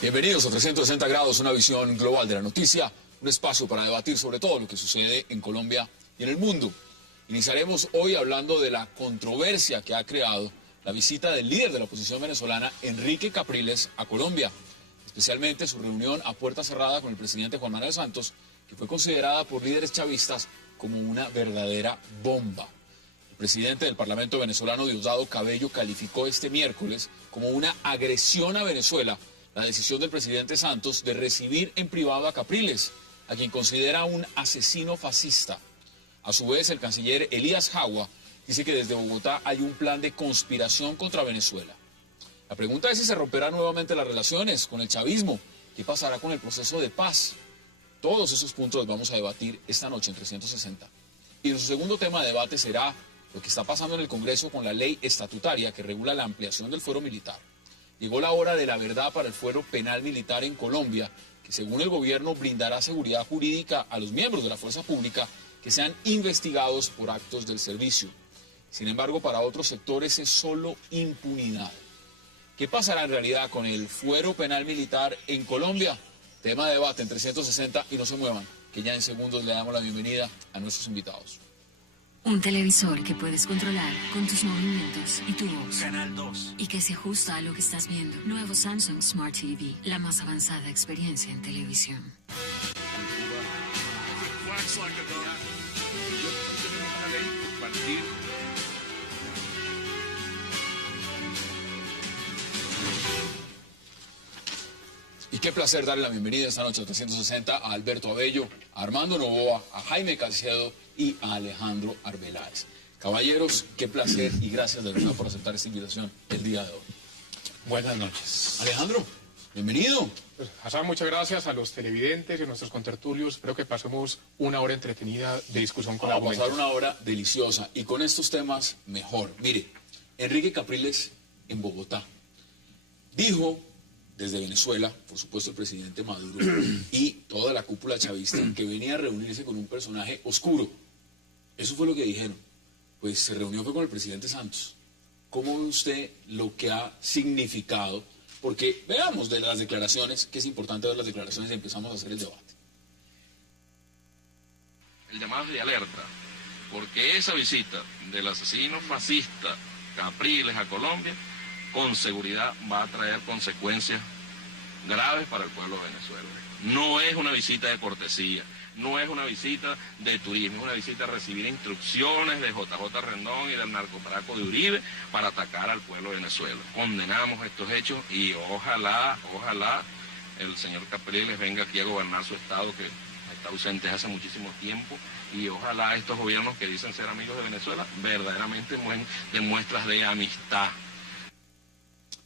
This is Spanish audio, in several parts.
Bienvenidos a 360 grados, una visión global de la noticia, un espacio para debatir sobre todo lo que sucede en Colombia y en el mundo. Iniciaremos hoy hablando de la controversia que ha creado la visita del líder de la oposición venezolana, Enrique Capriles, a Colombia, especialmente su reunión a puerta cerrada con el presidente Juan Manuel Santos, que fue considerada por líderes chavistas como una verdadera bomba. El presidente del Parlamento venezolano, Diosdado Cabello, calificó este miércoles como una agresión a Venezuela la decisión del presidente Santos de recibir en privado a Capriles, a quien considera un asesino fascista. A su vez, el canciller Elías Jagua dice que desde Bogotá hay un plan de conspiración contra Venezuela. La pregunta es si se romperán nuevamente las relaciones con el chavismo. ¿Qué pasará con el proceso de paz? Todos esos puntos los vamos a debatir esta noche en 360. Y nuestro segundo tema de debate será lo que está pasando en el Congreso con la ley estatutaria que regula la ampliación del fuero militar. Llegó la hora de la verdad para el fuero penal militar en Colombia, que según el gobierno brindará seguridad jurídica a los miembros de la fuerza pública que sean investigados por actos del servicio. Sin embargo, para otros sectores es solo impunidad. ¿Qué pasará en realidad con el fuero penal militar en Colombia? Tema de debate en 360 y no se muevan, que ya en segundos le damos la bienvenida a nuestros invitados. Un televisor que puedes controlar con tus movimientos y tu voz. Canal 2. Y que se ajusta a lo que estás viendo. Nuevo Samsung Smart TV, la más avanzada experiencia en televisión. Y qué placer darle la bienvenida esta noche a 360 a Alberto Abello, a Armando Novoa, a Jaime Caicedo y a Alejandro Arbeláez. Caballeros, qué placer y gracias de verdad por aceptar esta invitación el día de hoy. Buenas noches. Alejandro, bienvenido. Pues, Hassan, muchas gracias a los televidentes y a nuestros contertulios. Espero que pasemos una hora entretenida de discusión con Vamos a argumentos. pasar una hora deliciosa y con estos temas mejor. Mire, Enrique Capriles en Bogotá dijo desde Venezuela, por supuesto el presidente Maduro y toda la cúpula chavista, que venía a reunirse con un personaje oscuro. Eso fue lo que dijeron. Pues se reunió fue con el presidente Santos. ¿Cómo ve usted lo que ha significado? Porque veamos de las declaraciones, que es importante ver las declaraciones y empezamos a hacer el debate. El llamado de alerta, porque esa visita del asesino fascista Capriles a Colombia, con seguridad va a traer consecuencias graves para el pueblo de Venezuela. No es una visita de cortesía, no es una visita de turismo, es una visita a recibir instrucciones de JJ Rendón y del narcotráfico de Uribe para atacar al pueblo de Venezuela. Condenamos estos hechos y ojalá el señor Capriles venga aquí a gobernar su estado, que está ausente hace muchísimo tiempo, y ojalá estos gobiernos que dicen ser amigos de Venezuela verdaderamente den muestras de amistad.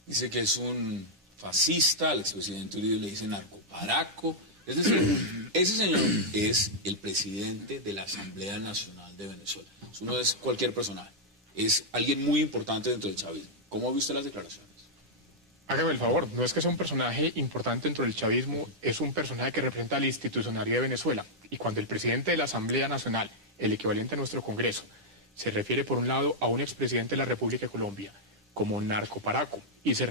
Dice que es un fascista, al expresidente Uribe le dice narcoparaco. Es decir, ese señor es el presidente de la Asamblea Nacional de Venezuela. Eso no es cualquier personaje, es alguien muy importante dentro del chavismo. ¿Cómo ve usted las declaraciones? Hágame el favor, no es que sea un personaje importante dentro del chavismo, es un personaje que representa la institucionalidad de Venezuela. Y cuando el presidente de la Asamblea Nacional, el equivalente a nuestro Congreso, se refiere por un lado a un expresidente de la República de Colombia como narcoparaco y se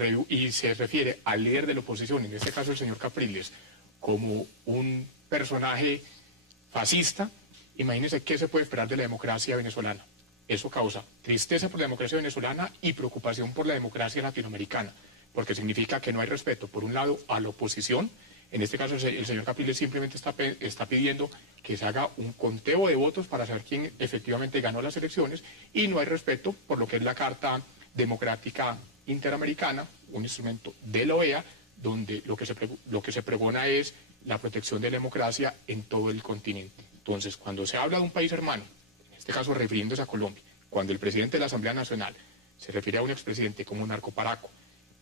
refiere al líder de la oposición, en este caso el señor Capriles, como un personaje fascista, imagínense qué se puede esperar de la democracia venezolana. Eso causa tristeza por la democracia venezolana y preocupación por la democracia latinoamericana, porque significa que no hay respeto, por un lado, a la oposición. En este caso, el señor Capriles simplemente está pidiendo que se haga un conteo de votos para saber quién efectivamente ganó las elecciones, y no hay respeto por lo que es la Carta Democrática Interamericana, un instrumento de la OEA, donde lo que se pregona es la protección de la democracia en todo el continente. Entonces, cuando se habla de un país hermano, en este caso refiriéndose a Colombia, cuando el presidente de la Asamblea Nacional se refiere a un expresidente como un narcoparaco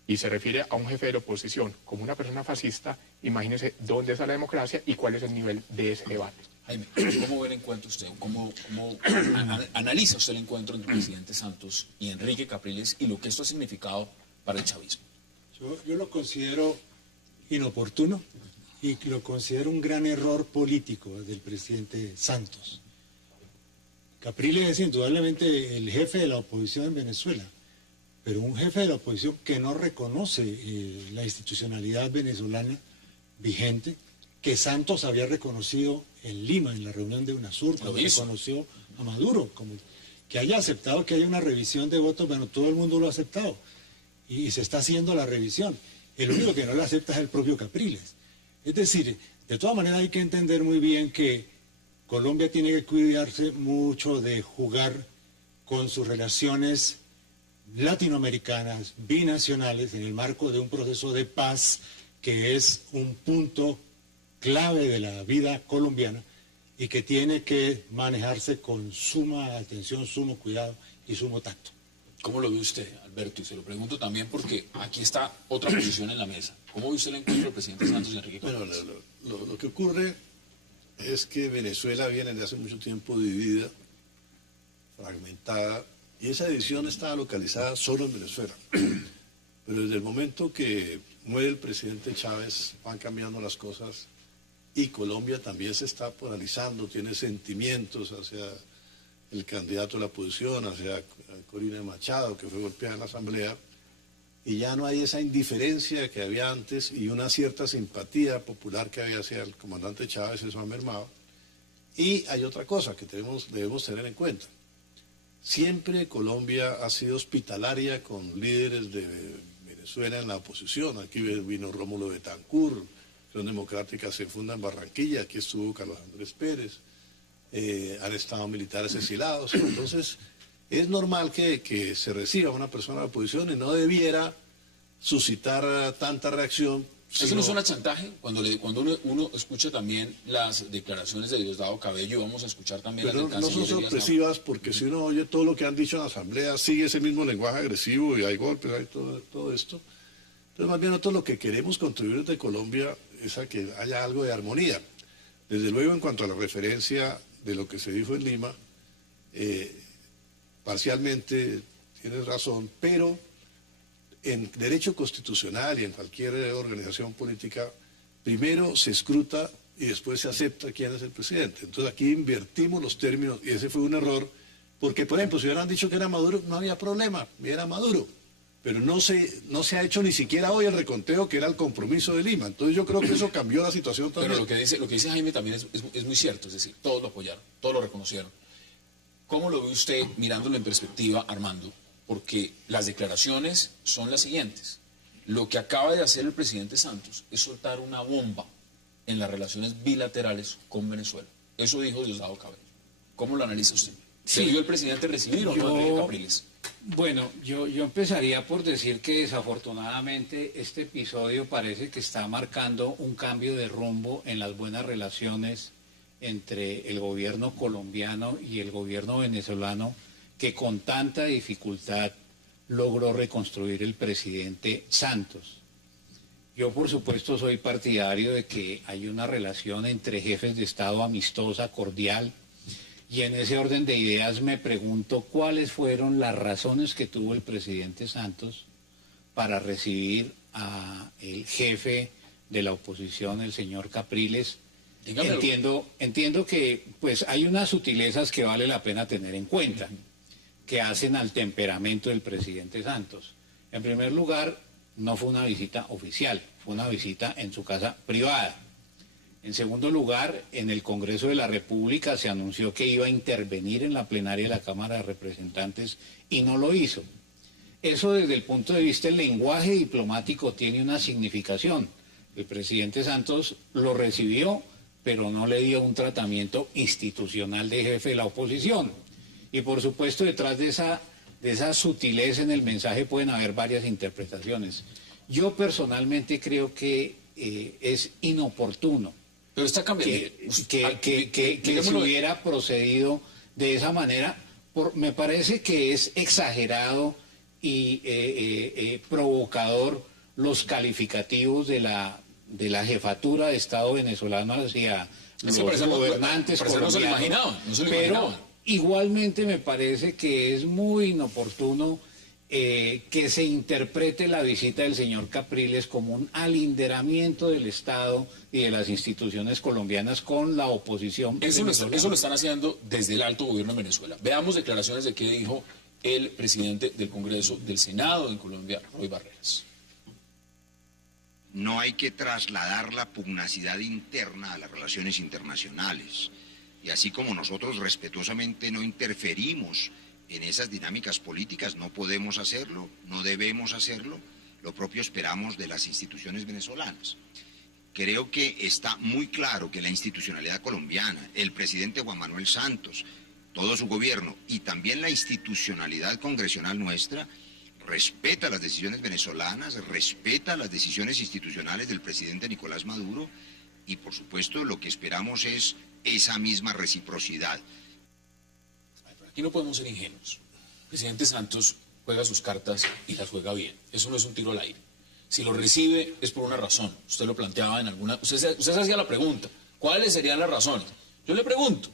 y se refiere a un jefe de la oposición como una persona fascista, imagínese dónde está la democracia y cuál es el nivel de ese debate. Jaime, ¿cómo ve el encuentro usted? ¿Cómo analiza usted el encuentro entre el presidente Santos y Enrique Capriles y lo que esto ha significado para el chavismo? Yo lo considero inoportuno, y lo considero un gran error político del presidente Santos. Capriles es indudablemente el jefe de la oposición en Venezuela, pero un jefe de la oposición que no reconoce la institucionalidad venezolana vigente, que Santos había reconocido en Lima, en la reunión de UNASUR, cuando reconoció a Maduro, como que haya aceptado que haya una revisión de votos. Bueno, todo el mundo lo ha aceptado y se está haciendo la revisión. El único que no la acepta es el propio Capriles. Es decir, de todas maneras hay que entender muy bien que Colombia tiene que cuidarse mucho de jugar con sus relaciones latinoamericanas, binacionales, en el marco de un proceso de paz que es un punto clave de la vida colombiana y que tiene que manejarse con suma atención, sumo cuidado y sumo tacto. ¿Cómo lo ve usted, Alberto? Y se lo pregunto también porque aquí está otra posición en la mesa. ¿Cómo ve usted el encuentro del presidente Santos y Enrique Capriles? Bueno, lo que ocurre es que Venezuela viene de hace mucho tiempo dividida, fragmentada, y esa división estaba localizada solo en Venezuela. Pero desde el momento que muere el presidente Chávez van cambiando las cosas y Colombia también se está polarizando, tiene sentimientos hacia el candidato a la oposición, hacia Corina Machado, que fue golpeada en la Asamblea, y ya no hay esa indiferencia que había antes y una cierta simpatía popular que había hacia el comandante Chávez, eso ha mermado. Y hay otra cosa que debemos tener en cuenta. Siempre Colombia ha sido hospitalaria con líderes de Venezuela en la oposición. Aquí vino Rómulo Betancourt, Acción Democrática se funda en Barranquilla, aquí estuvo Carlos Andrés Pérez, han estado militares exilados. Entonces, es normal que se reciba una persona de la oposición y no debiera suscitar tanta reacción. ¿Eso no suena chantaje? Cuando uno escucha también las declaraciones de Diosdado Cabello, y vamos a escuchar también pero las del canciller. No son sorpresivas porque si uno oye todo lo que han dicho en la Asamblea, sigue ese mismo lenguaje agresivo y hay golpes, hay todo esto. Entonces, más bien nosotros lo que queremos contribuir desde Colombia es a que haya algo de armonía. Desde luego, en cuanto a la referencia de lo que se dijo en Lima, parcialmente tienes razón, pero en derecho constitucional y en cualquier organización política, primero se escruta y después se acepta quién es el presidente. Entonces aquí invertimos los términos y ese fue un error, porque por ejemplo, si hubieran dicho que era Maduro, no había problema, era Maduro. Pero no se ha hecho ni siquiera hoy el reconteo que era el compromiso de Lima. Entonces yo creo que eso cambió la situación también. Pero lo que dice Jaime también es muy cierto, es decir, todos lo apoyaron, todos lo reconocieron. ¿Cómo lo ve usted mirándolo en perspectiva, Armando? Porque las declaraciones son las siguientes. Lo que acaba de hacer el presidente Santos es soltar una bomba en las relaciones bilaterales con Venezuela. Eso dijo Diosdado Cabello. ¿Cómo lo analiza usted? ¿Se vio el presidente recibir o no a Enrique Capriles? Bueno, yo empezaría por decir que desafortunadamente este episodio parece que está marcando un cambio de rumbo en las buenas relaciones entre el gobierno colombiano y el gobierno venezolano, que con tanta dificultad logró reconstruir el presidente Santos. Yo, por supuesto, soy partidario de que hay una relación entre jefes de Estado amistosa, cordial, y en ese orden de ideas me pregunto cuáles fueron las razones que tuvo el presidente Santos para recibir a el jefe de la oposición, el señor Capriles. Entiendo que pues hay unas sutilezas que vale la pena tener en cuenta, que hacen al temperamento del presidente Santos. En primer lugar, no fue una visita oficial, fue una visita en su casa privada. En segundo lugar, en el Congreso de la República se anunció que iba a intervenir en la plenaria de la Cámara de Representantes y no lo hizo. Eso desde el punto de vista del lenguaje diplomático tiene una significación. El presidente Santos lo recibió, pero no le dio un tratamiento institucional de jefe de la oposición. Y por supuesto, detrás de esa sutileza en el mensaje pueden haber varias interpretaciones. Yo personalmente creo que es inoportuno. Pero está cambiando. Que se hubiera procedido de esa manera. Me parece que es exagerado y provocador los calificativos de la jefatura de Estado venezolano hacia los gobernantes colombianos. No se lo imaginaban. Pero igualmente me parece que es muy inoportuno que se interprete la visita del señor Capriles como un alinderamiento del Estado y de las instituciones colombianas con la oposición venezolana. Eso lo están haciendo desde el alto gobierno en Venezuela. Veamos declaraciones de qué dijo el presidente del Congreso del Senado en Colombia, Roy Barreras. No hay que trasladar la pugnacidad interna a las relaciones internacionales. Y así como nosotros respetuosamente no interferimos en esas dinámicas políticas, no podemos hacerlo, no debemos hacerlo, lo propio esperamos de las instituciones venezolanas. Creo que está muy claro que la institucionalidad colombiana, el presidente Juan Manuel Santos, todo su gobierno y también la institucionalidad congresional nuestra, respeta las decisiones venezolanas, respeta las decisiones institucionales del presidente Nicolás Maduro y por supuesto lo que esperamos es esa misma reciprocidad. Aquí no podemos ser ingenuos. El presidente Santos juega sus cartas y las juega bien. Eso no es un tiro al aire. Si lo recibe es por una razón. Usted lo planteaba en alguna... Usted se hacía la pregunta. ¿Cuáles serían las razones? Yo le pregunto.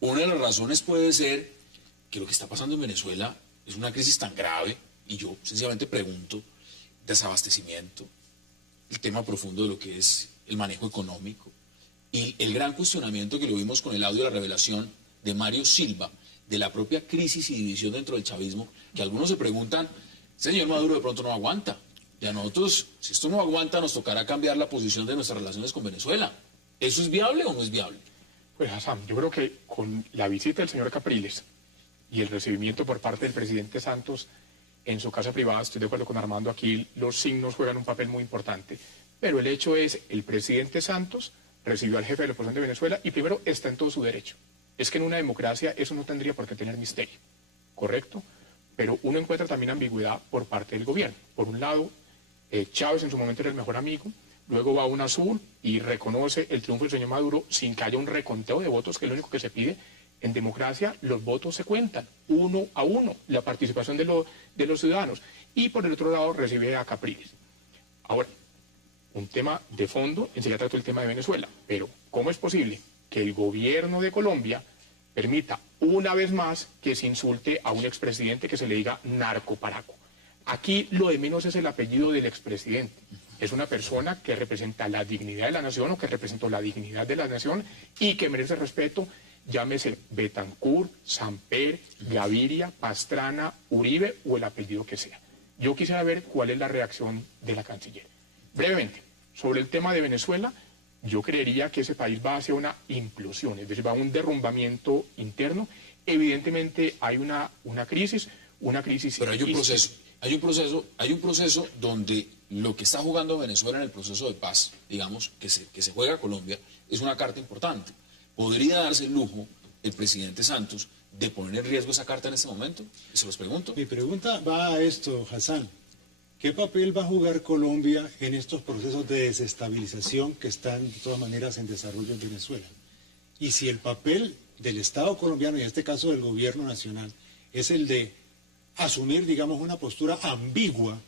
Una de las razones puede ser que lo que está pasando en Venezuela es una crisis tan grave, y yo sencillamente pregunto, desabastecimiento, el tema profundo de lo que es el manejo económico, y el gran cuestionamiento que lo vimos con el audio de la revelación de Mario Silva, de la propia crisis y división dentro del chavismo, que algunos se preguntan, señor Maduro de pronto no aguanta. Y a nosotros, si esto no aguanta, nos tocará cambiar la posición de nuestras relaciones con Venezuela. ¿Eso es viable o no es viable? Pues Hassan, yo creo que con la visita del señor Capriles y el recibimiento por parte del presidente Santos en su casa privada, estoy de acuerdo con Armando, aquí los signos juegan un papel muy importante, pero el hecho es, el presidente Santos recibió al jefe de la oposición de Venezuela y primero está en todo su derecho. Es que en una democracia eso no tendría por qué tener misterio, ¿correcto? Pero uno encuentra también ambigüedad por parte del gobierno. Por un lado, Chávez en su momento era el mejor amigo, luego va a UNASUR y reconoce el triunfo del señor Maduro sin que haya un reconteo de votos, que es lo único que se pide. En democracia los votos se cuentan, 1 a 1, la participación de los ciudadanos. Y por el otro lado recibe a Capriles. Ahora, un tema de fondo, enseguida trato el tema de Venezuela, pero ¿cómo es posible que el gobierno de Colombia permita una vez más que se insulte a un expresidente, que se le diga narcoparaco? Aquí lo de menos es el apellido del expresidente. Es una persona que representa la dignidad de la nación o que representó la dignidad de la nación y que merece respeto, llámese Betancourt, Samper, Gaviria, Pastrana, Uribe o el apellido que sea. Yo quisiera ver cuál es la reacción de la canciller. Brevemente, sobre el tema de Venezuela, yo creería que ese país va hacia una implosión, es decir, va a un derrumbamiento interno. Evidentemente hay una crisis. Pero hay un proceso donde lo que está jugando Venezuela en el proceso de paz, digamos, que se juega Colombia, es una carta importante. ¿Podría darse el lujo el presidente Santos de poner en riesgo esa carta en este momento? Se los pregunto. Mi pregunta va a esto, Hassan. ¿Qué papel va a jugar Colombia en estos procesos de desestabilización que están de todas maneras en desarrollo en Venezuela? Y si el papel del Estado colombiano, y en este caso del gobierno nacional, es el de asumir, digamos, una postura ambigua.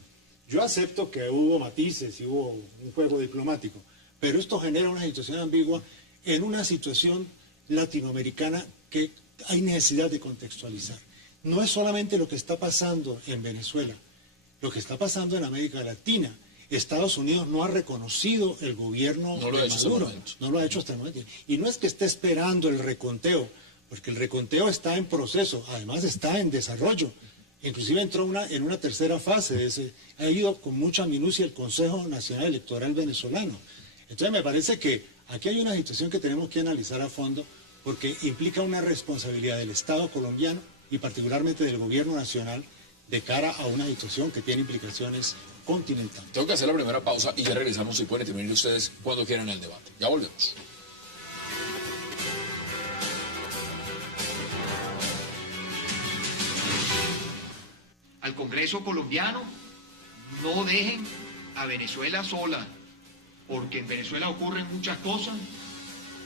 Yo acepto que hubo matices y hubo un juego diplomático, pero esto genera una situación ambigua en una situación latinoamericana que hay necesidad de contextualizar. No es solamente lo que está pasando en Venezuela, lo que está pasando en América Latina. Estados Unidos no ha reconocido el gobierno de Maduro, no lo ha hecho hasta el momento. Y no es que esté esperando el reconteo, porque el reconteo está en proceso, además está en desarrollo. Inclusive entró en una tercera fase, ha ido con mucha minucia el Consejo Nacional Electoral venezolano. Entonces me parece que aquí hay una situación que tenemos que analizar a fondo, porque implica una responsabilidad del Estado colombiano y particularmente del gobierno nacional de cara a una situación que tiene implicaciones continentales. Tengo que hacer la primera pausa y ya regresamos, y pueden intervenir ustedes cuando quieran en el debate. Ya volvemos. Al Congreso colombiano, no dejen a Venezuela sola, porque en Venezuela ocurren muchas cosas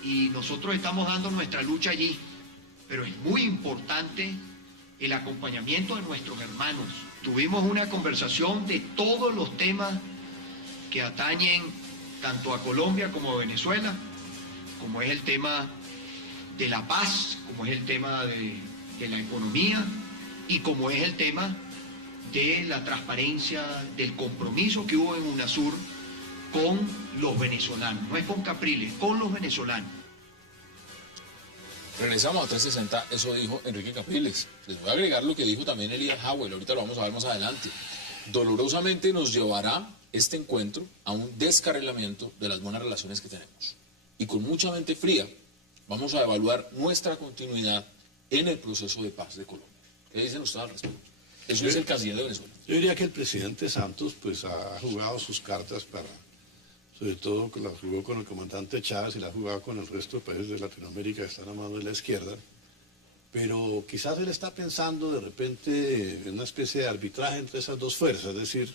y nosotros estamos dando nuestra lucha allí, pero es muy importante el acompañamiento de nuestros hermanos. Tuvimos una conversación de todos los temas que atañen tanto a Colombia como a Venezuela, como es el tema de la paz, como es el tema de la economía y como es el tema de la transparencia, del compromiso que hubo en UNASUR con los venezolanos. No es con Capriles, con los venezolanos. Regresamos a 360, eso dijo Enrique Capriles. Les voy a agregar lo que dijo también Elías Howell, ahorita lo vamos a ver más adelante. Dolorosamente nos llevará este encuentro a un descarrilamiento de las buenas relaciones que tenemos. Y con mucha mente fría vamos a evaluar nuestra continuidad en el proceso de paz de Colombia. ¿Qué dicen ustedes al respecto? Eso es el canciller de Venezuela. Yo diría que el presidente Santos pues ha jugado sus cartas para, sobre todo la jugó con el comandante Chávez y la ha jugado con el resto de países de Latinoamérica que están a mano de la izquierda, pero quizás él está pensando de repente en una especie de arbitraje entre esas dos fuerzas, es decir,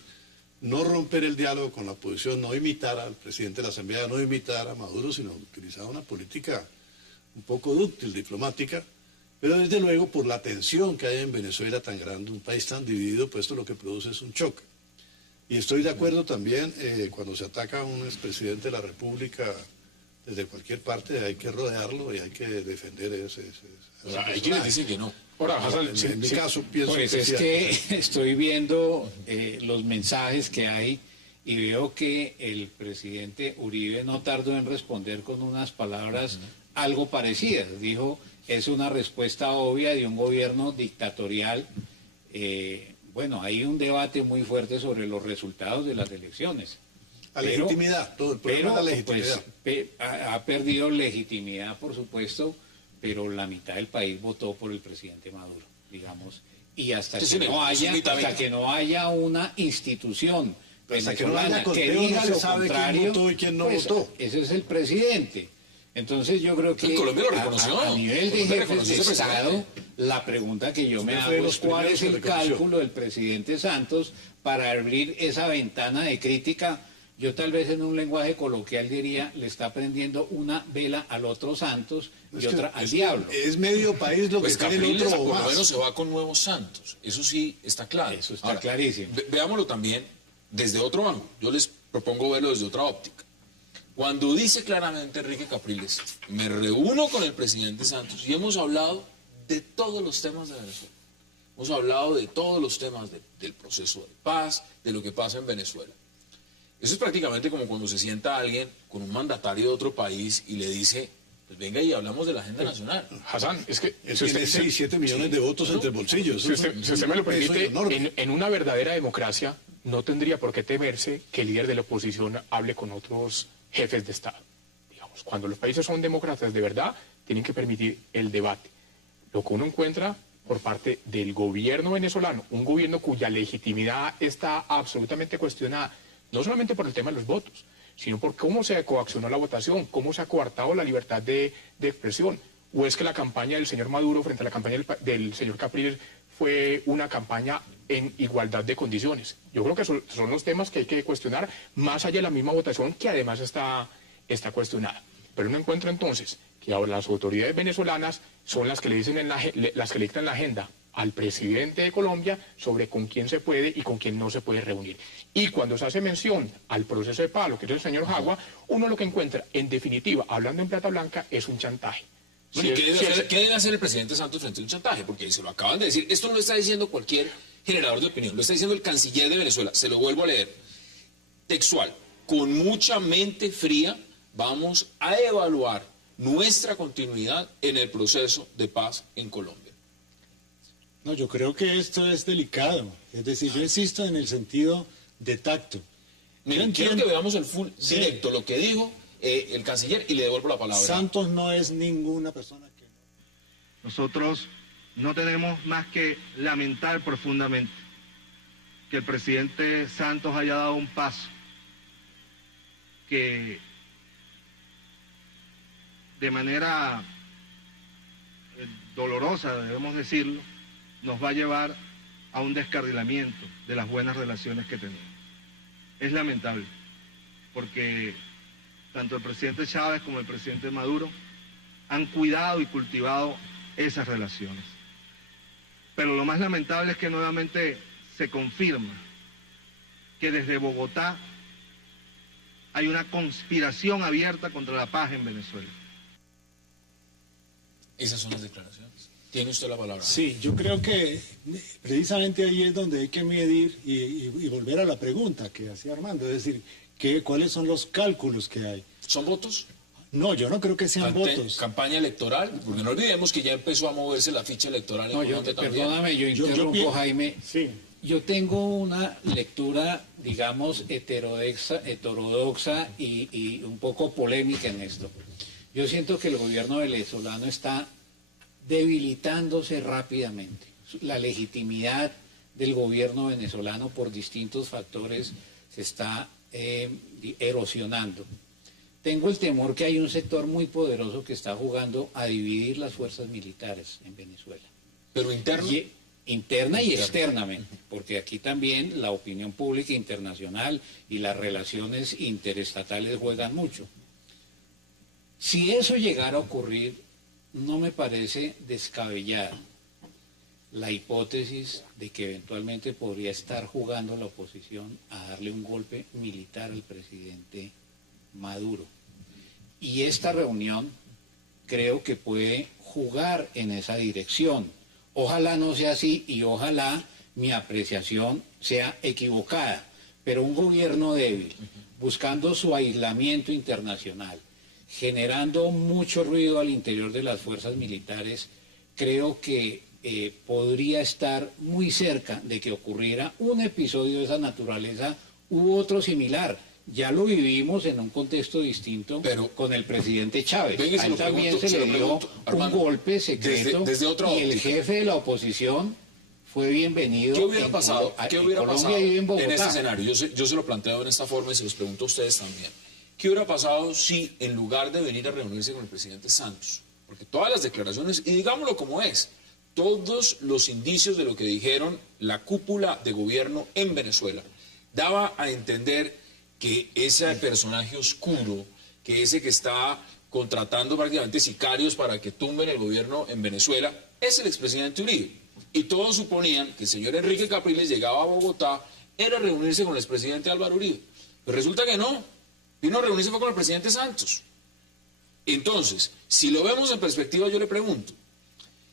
no romper el diálogo con la oposición, no imitar al presidente de la Asamblea, no imitar a Maduro, sino utilizar una política un poco dúctil, diplomática, pero desde luego por la tensión que hay en Venezuela tan grande, un país tan dividido, pues esto lo que produce es un choque. Y estoy de acuerdo también, cuando se ataca a un expresidente de la República desde cualquier parte, hay que rodearlo y hay que defender ese hay quienes dicen que no. Ahora, Hassan, en mi caso pienso pues que es sí. que estoy viendo los mensajes que hay y veo que el presidente Uribe no tardó en responder con unas palabras algo parecidas. Dijo, es una respuesta obvia de un gobierno dictatorial. Bueno, hay un debate muy fuerte sobre los resultados de las elecciones. La legitimidad, todo el problema es la legitimidad. Pues, ha perdido legitimidad, por supuesto, pero la mitad del país votó por el presidente Maduro, digamos. Y hasta que no haya una institución venezolana que diga lo contrario, quién votó y quién no votó. Ese es el presidente. Entonces yo creo que Colombia lo reconoció. a nivel de jefes de Estado, la pregunta que yo me hago es cuál es el cálculo del presidente Santos para abrir esa ventana de crítica. Yo tal vez en un lenguaje coloquial diría, le está prendiendo una vela al otro Santos y otra al diablo. Es medio país lo que tiene el Capriles otro por más. lo menos se va con nuevos Santos, eso sí está claro. Eso está Ahora, clarísimo. Veámoslo también desde otro ángulo, yo les propongo verlo desde otra óptica. Cuando dice claramente Enrique Capriles, me reúno con el presidente Santos y hemos hablado de todos los temas de Venezuela. Hemos hablado de todos los temas del proceso de paz, de lo que pasa en Venezuela. Eso es prácticamente como cuando se sienta alguien con un mandatario de otro país y le dice, pues venga y hablamos de la agenda nacional. Hassan, es que... Él tiene 6, 7 millones de votos entre bolsillos. Si usted me lo permite, en una verdadera democracia no tendría por qué temerse que el líder de la oposición hable con otros jefes de Estado. Digamos, cuando los países son demócratas de verdad, tienen que permitir el debate. Lo que uno encuentra por parte del gobierno venezolano, un gobierno cuya legitimidad está absolutamente cuestionada, no solamente por el tema de los votos, sino por cómo se coaccionó la votación, cómo se ha coartado la libertad de expresión. ¿O es que la campaña del señor Maduro frente a la campaña del señor Capriles fue una campaña en igualdad de condiciones? Yo creo que son los temas que hay que cuestionar, más allá de la misma votación, que además está cuestionada. Pero uno encuentra entonces que ahora las autoridades venezolanas son las que le dicen las que le dictan la agenda al presidente de Colombia sobre con quién se puede y con quién no se puede reunir. Y cuando se hace mención al proceso de paz, lo que es el señor Jagua, uno lo que encuentra, en definitiva, hablando en plata blanca, es un chantaje. Bueno, ¿qué debe hacer el presidente Santos frente a un chantaje? Porque se lo acaban de decir, esto no lo está diciendo cualquier generador de opinión, lo está diciendo el canciller de Venezuela, se lo vuelvo a leer, textual, con mucha mente fría vamos a evaluar nuestra continuidad en el proceso de paz en Colombia. No, yo creo que esto es delicado. Es decir, yo insisto en el sentido de tacto. Miren, quiero que veamos el full directo, lo que dijo el canciller, y le devuelvo la palabra. Santos no es ninguna persona que... Nosotros no tenemos más que lamentar profundamente que el presidente Santos haya dado un paso que de manera dolorosa, debemos decirlo, nos va a llevar a un descarrilamiento de las buenas relaciones que tenemos. Es lamentable, porque tanto el presidente Chávez como el presidente Maduro han cuidado y cultivado esas relaciones. Pero lo más lamentable es que nuevamente se confirma que desde Bogotá hay una conspiración abierta contra la paz en Venezuela. Esas son las declaraciones. Tiene usted la palabra. Sí, yo creo que precisamente ahí es donde hay que medir y volver a la pregunta que hacía Armando, es decir, ¿cuáles son los cálculos que hay? ¿Son votos? No, yo no creo que sean votos. ¿Campaña electoral? Porque no olvidemos que ya empezó a moverse la ficha electoral en Colombia también. Perdóname, yo interrumpo, Jaime. Sí. Yo tengo una lectura, digamos, heterodoxa y un poco polémica en esto. Yo siento que el gobierno venezolano está debilitándose rápidamente. La legitimidad del gobierno venezolano por distintos factores se está erosionando. Tengo el temor que hay un sector muy poderoso que está jugando a dividir las fuerzas militares en Venezuela. ¿Pero interno? Interna y externamente, porque aquí también la opinión pública internacional y las relaciones interestatales juegan mucho. Si eso llegara a ocurrir, no me parece descabellada la hipótesis de que eventualmente podría estar jugando la oposición a darle un golpe militar al presidente Maduro. Y esta reunión creo que puede jugar en esa dirección. Ojalá no sea así y ojalá mi apreciación sea equivocada, pero un gobierno débil, buscando su aislamiento internacional, generando mucho ruido al interior de las fuerzas militares, creo que podría estar muy cerca de que ocurriera un episodio de esa naturaleza u otro similar. Ya lo vivimos en un contexto distinto, pero con el presidente Chávez. Venga, a él también se le dio un golpe secreto desde otra y el jefe de la oposición fue bienvenido. ¿Qué hubiera pasado? ¿Qué hubiera pasado en este escenario? Yo se lo planteo en esta forma y se los pregunto a ustedes también. ¿Qué hubiera pasado si en lugar de venir a reunirse con el presidente Santos, porque todas las declaraciones, y digámoslo como es, todos los indicios de lo que dijeron la cúpula de gobierno en Venezuela, daba a entender que ese personaje oscuro, que ese que está contratando prácticamente sicarios para que tumben el gobierno en Venezuela, es el expresidente Uribe. Y todos suponían que el señor Enrique Capriles llegaba a Bogotá, era reunirse con el expresidente Álvaro Uribe. Pero resulta que no, vino a reunirse fue con el presidente Santos. Entonces, si lo vemos en perspectiva, yo le pregunto,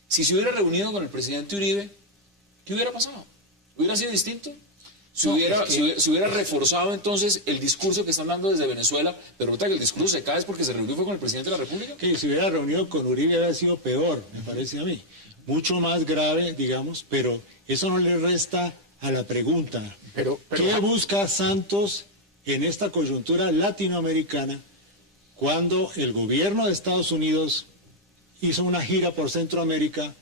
si se hubiera reunido con el presidente Uribe, ¿qué hubiera pasado? ¿Hubiera sido distinto? Se hubiera reforzado entonces el discurso que están dando desde Venezuela, pero nota que el discurso se cae es porque se reunió con el presidente de la República. Que si hubiera reunido con Uribe habría sido peor, me parece a mí. Mucho más grave, digamos, pero eso no le resta a la pregunta. ¿Qué busca Santos en esta coyuntura latinoamericana cuando el gobierno de Estados Unidos hizo una gira por Centroamérica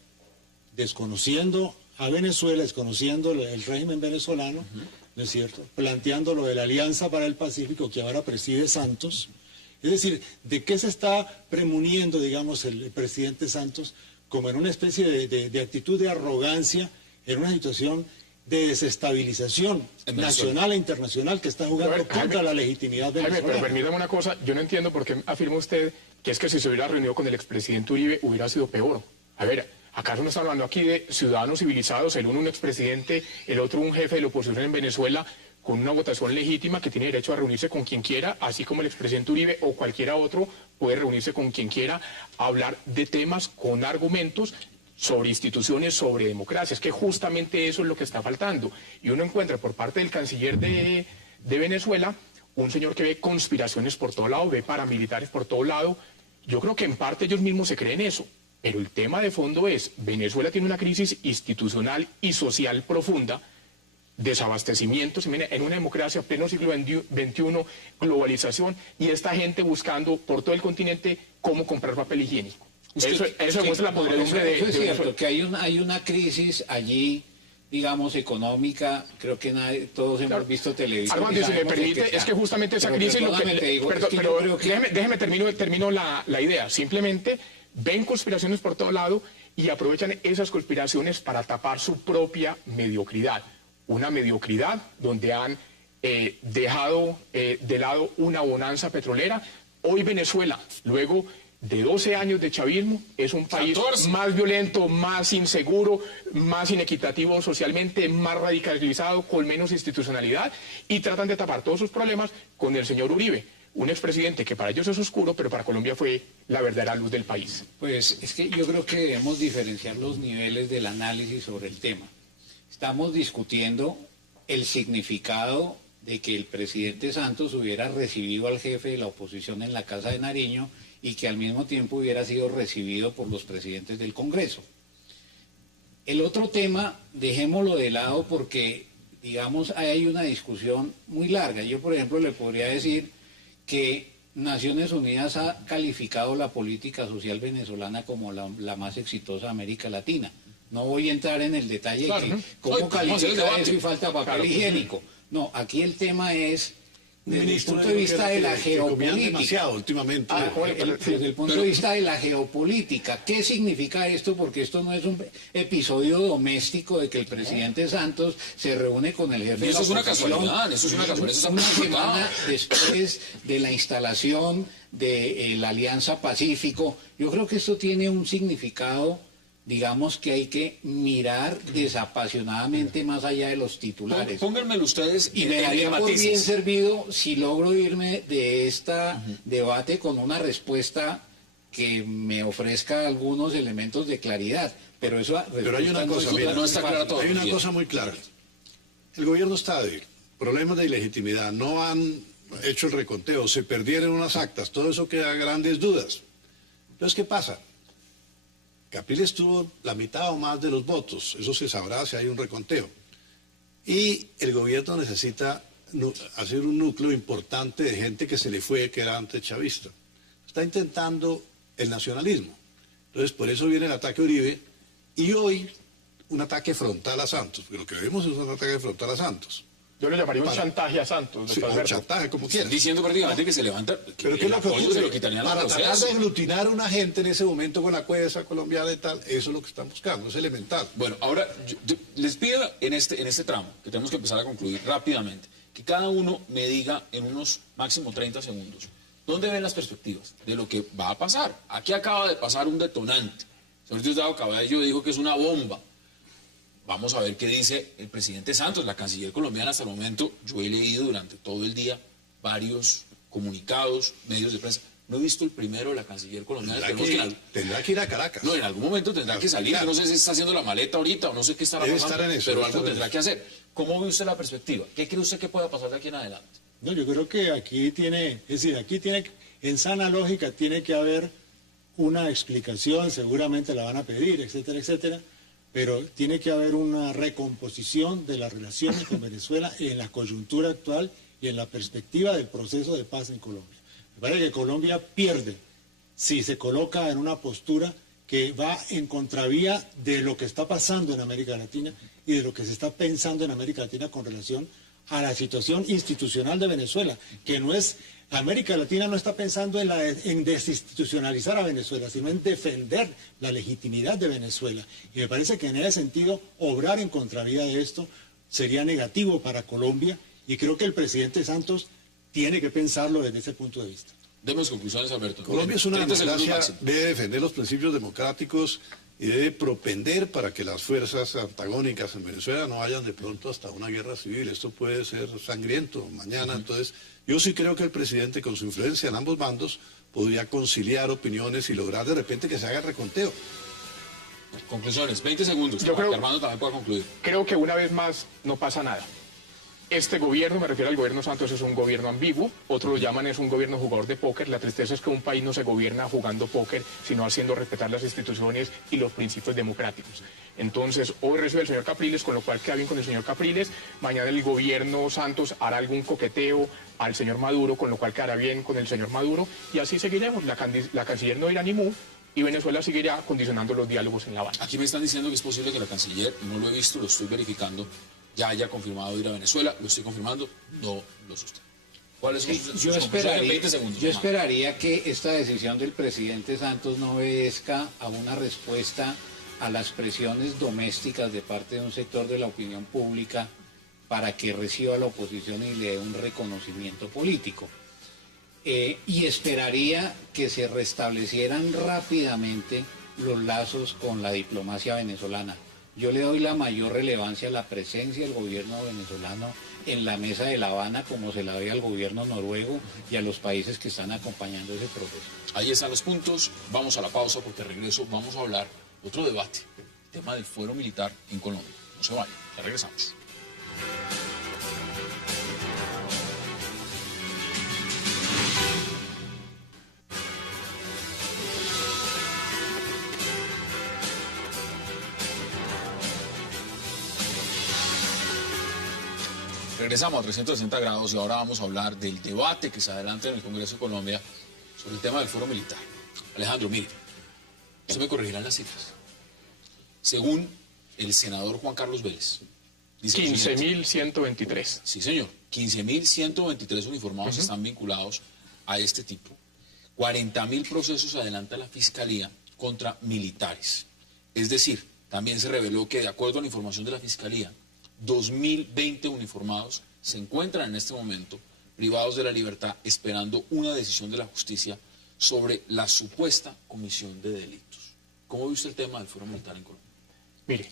desconociendo a Venezuela, desconociendo el régimen venezolano, ¿no es cierto?, planteando lo de la Alianza para el Pacífico que ahora preside Santos? Es decir, ¿de qué se está premuniendo, digamos, el presidente Santos? Como en una especie de actitud de arrogancia, en una situación de desestabilización nacional e internacional que está jugando contra la legitimidad venezolana. Jaime, pero permítame una cosa, yo no entiendo por qué afirma usted que es que si se hubiera reunido con el expresidente Uribe hubiera sido peor. A ver, ¿acaso no está hablando aquí de ciudadanos civilizados, el uno un expresidente, el otro un jefe de la oposición en Venezuela, con una votación legítima que tiene derecho a reunirse con quien quiera, así como el expresidente Uribe o cualquiera otro puede reunirse con quien quiera, a hablar de temas con argumentos sobre instituciones, sobre democracia? Es que justamente eso es lo que está faltando. Y uno encuentra por parte del canciller de Venezuela un señor que ve conspiraciones por todo lado, ve paramilitares por todo lado. Yo creo que en parte ellos mismos se creen eso. Pero el tema de fondo es, Venezuela tiene una crisis institucional y social profunda, desabastecimientos, en una democracia pleno siglo XXI, globalización, y esta gente buscando por todo el continente cómo comprar papel higiénico. Eso demuestra la podredumbre de es cierto, que hay una crisis allí, digamos, económica. Creo que todos hemos visto televisión. Armando, si me permite, es que justamente esa crisis... Déjeme termino la idea. Simplemente ven conspiraciones por todo lado y aprovechan esas conspiraciones para tapar su propia mediocridad. Una mediocridad donde han dejado de lado una bonanza petrolera. Hoy Venezuela, luego de 12 años de chavismo, es un país 14. Más violento, más inseguro, más inequitativo socialmente, más radicalizado, con menos institucionalidad, y tratan de tapar todos sus problemas con el señor Uribe. un expresidente que para ellos es oscuro, pero para Colombia fue la verdadera luz del país. Pues es que yo creo que debemos diferenciar los niveles del análisis sobre el tema. Estamos discutiendo el significado de que el presidente Santos hubiera recibido al jefe de la oposición en la Casa de Nariño y que al mismo tiempo hubiera sido recibido por los presidentes del Congreso. El otro tema, dejémoslo de lado porque, digamos, hay una discusión muy larga. Yo, por ejemplo, le podría decir que Naciones Unidas ha calificado la política social venezolana como la más exitosa de América Latina. No voy a entrar en el detalle Claro, de ¿no? cómo califica eso y debate. falta papel Claro. higiénico. No, aquí el tema es desde el Ministro, punto de vista de la que comían geopolítica. demasiado últimamente. Desde el punto de vista de la geopolítica, ¿qué significa esto? Porque esto no es un episodio doméstico de que el presidente Santos se reúne con el jefe de la Eso es una oposición casualidad, eso es una casualidad, eso una está semana planificado. después de la instalación de la Alianza Pacífico. Yo creo que esto tiene un significado, digamos, que hay que mirar desapasionadamente más allá de los titulares. Pónganmelo ustedes Y me daría por bien servido si logro irme de este debate con una respuesta que me ofrezca algunos elementos de claridad. Pero eso Pero hay una cosa, mira, no está clara todo. hay una cosa muy clara. El gobierno está débil, problemas de ilegitimidad, no han hecho el reconteo, se perdieron unas actas, todo eso queda grandes dudas. Entonces, ¿qué pasa? Capriles tuvo la mitad o más de los votos, eso se sabrá si hay un reconteo. Y el gobierno necesita hacer un núcleo importante de gente que se le fue, que era antichavista. Está intentando el nacionalismo. Entonces, por eso viene el ataque a Uribe y hoy un ataque frontal a Santos, porque lo que vemos es un ataque frontal a Santos. Yo lo llamaría un chantaje a Santos, Sí, doctor o Alberto. chantaje, como Están quieras. diciendo prácticamente que se levanta, Pero ¿qué es lo que apoyo se ocurre? lo quitarían Para al tratar proceso. de aglutinar a una gente en ese momento con la cuesta colombiana y tal, eso es lo que están buscando, es elemental. Bueno, ahora yo les pido en este tramo, que tenemos que empezar a concluir rápidamente, que cada uno me diga en unos máximo 30 segundos, ¿dónde ven las perspectivas de lo que va a pasar? Aquí acaba de pasar un detonante. El señor Diosdado Cabello dijo que es una bomba. Vamos a ver qué dice el presidente Santos, la canciller colombiana. Hasta el momento yo he leído durante todo el día varios comunicados, medios de prensa. No he visto el primero de la canciller colombiana. Tendrá que ir a Caracas. No, en algún momento tendrá que salir. Yo no sé si está haciendo la maleta ahorita o no sé qué estará Debe pasando, estar en eso, pero debe algo estar en tendrá eso. que hacer. ¿Cómo ve usted la perspectiva? ¿Qué cree usted que pueda pasar de aquí en adelante? No, yo creo que aquí en sana lógica tiene que haber una explicación, seguramente la van a pedir, etcétera, etcétera, pero tiene que haber una recomposición de las relaciones con Venezuela en la coyuntura actual y en la perspectiva del proceso de paz en Colombia. Me parece que Colombia pierde si se coloca en una postura que va en contravía de lo que está pasando en América Latina y de lo que se está pensando en América Latina con relación a la situación institucional de Venezuela, que no es, América Latina no está pensando en desinstitucionalizar a Venezuela, sino en defender la legitimidad de Venezuela. Y me parece que en ese sentido, obrar en contravía de esto sería negativo para Colombia, y creo que el presidente Santos tiene que pensarlo desde ese punto de vista. Demos conclusiones, Alberto. Colombia es una 30 segundos democracia, máximo. debe defender los principios democráticos y debe propender para que las fuerzas antagónicas en Venezuela no vayan de pronto hasta una guerra civil. Esto puede ser sangriento mañana. Entonces, yo sí creo que el presidente, con su influencia en ambos bandos, podría conciliar opiniones y lograr de repente que se haga reconteo. Conclusiones, 20 segundos. Yo para creo- que Armando también pueda concluir. Creo que una vez más no pasa nada. Este gobierno, me refiero al gobierno Santos, es un gobierno ambiguo, otros lo llaman es un gobierno jugador de póker. La tristeza es que un país no se gobierna jugando póker, sino haciendo respetar las instituciones y los principios democráticos. Entonces, hoy recibe el señor Capriles, con lo cual queda bien con el señor Capriles. Mañana el gobierno Santos hará algún coqueteo al señor Maduro, con lo cual quedará bien con el señor Maduro. Y así seguiremos. La canciller no irá ni mu y Venezuela seguirá condicionando los diálogos en La Habana. Aquí me están diciendo que es posible que la canciller, no lo he visto, lo estoy verificando, ya haya confirmado ir a Venezuela. Lo estoy confirmando, no lo sé usted. ¿Cuáles son sus Yo conclusiones? 20 segundos. Armando. esperaría que esta decisión del presidente Santos no obedezca a una respuesta a las presiones domésticas de parte de un sector de la opinión pública para que reciba a la oposición y le dé un reconocimiento político. Y esperaría que se restablecieran rápidamente los lazos con la diplomacia venezolana. Yo le doy la mayor relevancia a la presencia del gobierno venezolano en la mesa de La Habana como se la ve al gobierno noruego y a los países que están acompañando ese proceso. Ahí están los puntos. Vamos a la pausa porque regreso. Vamos a hablar de otro debate, el tema del fuero militar en Colombia. No se vayan, ya regresamos. Regresamos a 360 grados y ahora vamos a hablar del debate que se adelanta en el Congreso de Colombia sobre el tema del fuero militar. Alejandro, mire, usted me corregirá las cifras. Según el senador Juan Carlos Vélez, 15.123. Sí, señor. 15.123 uniformados están vinculados a este tipo. 40.000 procesos adelanta la Fiscalía contra militares. Es decir, también se reveló que, de acuerdo a la información de la Fiscalía, 2.020 uniformados se encuentran en este momento privados de la libertad esperando una decisión de la justicia sobre la supuesta comisión de delitos. ¿Cómo ve usted el tema del fuero militar en Colombia? Mire,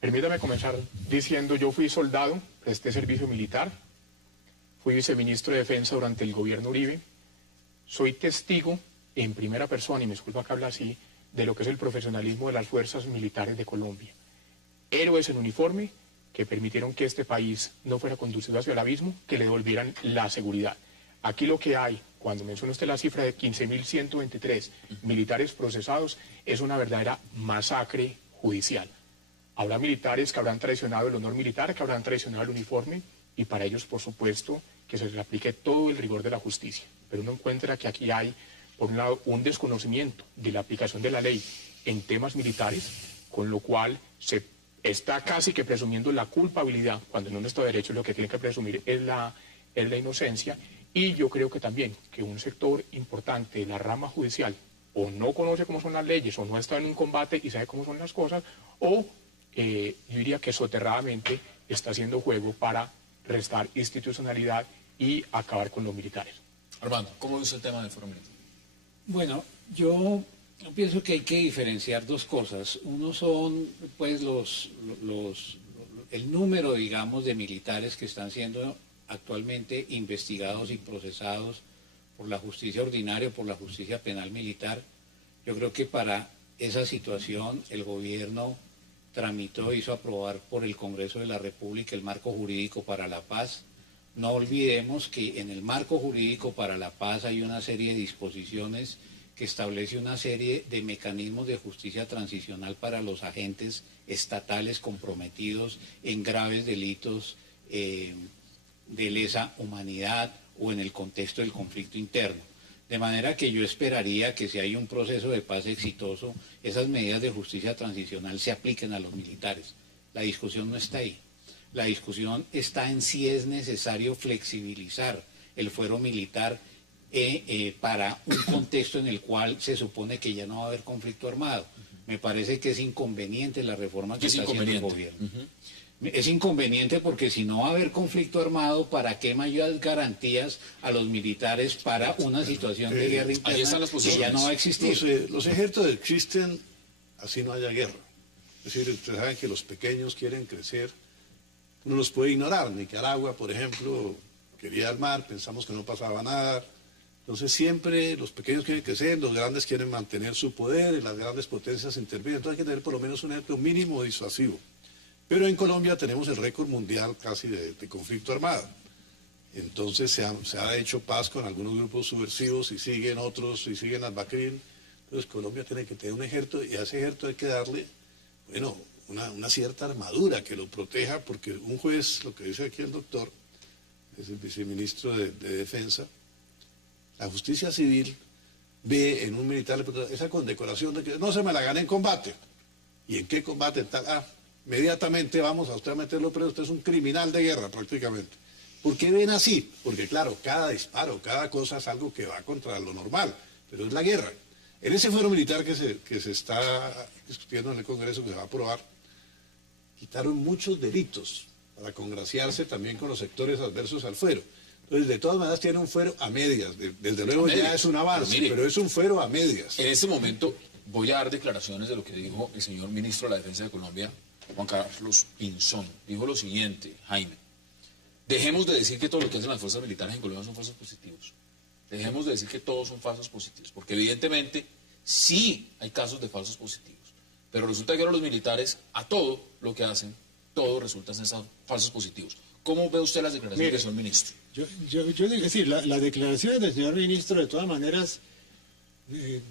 permítame comenzar diciendo, yo fui soldado, presté servicio militar, fui viceministro de Defensa durante el gobierno Uribe, soy testigo en primera persona, y me disculpa que hable así, de lo que es el profesionalismo de las fuerzas militares de Colombia. Héroes en uniforme que permitieron que este país no fuera conducido hacia el abismo, que le devolvieran la seguridad. Aquí lo que hay, cuando menciona usted la cifra de 15.123 militares procesados, es una verdadera masacre judicial. Habrá militares que habrán traicionado el honor militar, que habrán traicionado el uniforme, y para ellos, por supuesto, que se les aplique todo el rigor de la justicia. Pero uno encuentra que aquí hay, por un lado, un desconocimiento de la aplicación de la ley en temas militares, con lo cual se está casi que presumiendo la culpabilidad, cuando en un Estado de Derecho lo que tiene que presumir es la inocencia. Y yo creo que también que un sector importante de la rama judicial o no conoce cómo son las leyes, o no ha estado en un combate y sabe cómo son las cosas, o yo diría que soterradamente está haciendo juego para restar institucionalidad y acabar con los militares. Armando, ¿cómo ve usted el tema del fuero militar? Bueno, yo pienso que hay que diferenciar dos cosas. Uno son, pues, el número, digamos, de militares que están siendo actualmente investigados y procesados por la justicia ordinaria o por la justicia penal militar. Yo creo que para esa situación el gobierno hizo aprobar por el Congreso de la República el marco jurídico para la paz. No olvidemos que en el marco jurídico para la paz hay una serie de disposiciones que establece una serie de mecanismos de justicia transicional para los agentes estatales comprometidos en graves delitos de lesa humanidad o en el contexto del conflicto interno. De manera que yo esperaría que si hay un proceso de paz exitoso, esas medidas de justicia transicional se apliquen a los militares. La discusión no está ahí. La discusión está en si es necesario flexibilizar el fuero militar para un contexto en el cual se supone que ya no va a haber conflicto armado. Me parece que es inconveniente la reforma que está haciendo el gobierno. Es inconveniente porque si no va a haber conflicto armado, ¿para qué mayores garantías a los militares para una situación de guerra interna? Ahí están las posiciones. Que ya no va a existir? Los ejércitos existen así no haya guerra. Es decir, ustedes saben que los pequeños quieren crecer. Uno los puede ignorar. Nicaragua, por ejemplo, quería armar, pensamos que no pasaba nada. Entonces siempre los pequeños quieren crecer, los grandes quieren mantener su poder y las grandes potencias intervienen. Entonces hay que tener por lo menos un ejército mínimo disuasivo. Pero en Colombia tenemos el récord mundial casi de conflicto armado. Entonces se ha hecho paz con algunos grupos subversivos y siguen otros, y siguen al Bacrín. Entonces Colombia tiene que tener un ejército y a ese ejército hay que darle, bueno, una cierta armadura que lo proteja, porque un juez, lo que dice aquí el doctor, es el viceministro de Defensa, la justicia civil ve en un militar esa condecoración de que no se me la gané en combate. ¿Y en qué combate? Inmediatamente vamos a usted a meterlo preso, usted es un criminal de guerra prácticamente. ¿Por qué ven así? Porque claro, cada disparo, cada cosa es algo que va contra lo normal, pero es la guerra. En ese fuero militar que se está discutiendo en el Congreso, que se va a aprobar, quitaron muchos delitos para congraciarse también con los sectores adversos al fuero. Entonces, de todas maneras, tiene un fuero a medias. Desde luego ya es un avance, pero es un fuero a medias. En este momento voy a dar declaraciones de lo que dijo el señor ministro de la Defensa de Colombia, Juan Carlos Pinzón. Dijo lo siguiente, Jaime: Dejemos de decir que todo lo que hacen las fuerzas militares en Colombia son falsos positivos. Dejemos de decir que todos son falsos positivos, porque evidentemente sí hay casos de falsos positivos, pero resulta que ahora los militares, a todo lo que hacen, todo resulta en falsos positivos. ¿Cómo ve usted las declaraciones del señor ministro? Yo digo que sí, las declaraciones del señor ministro, de todas maneras,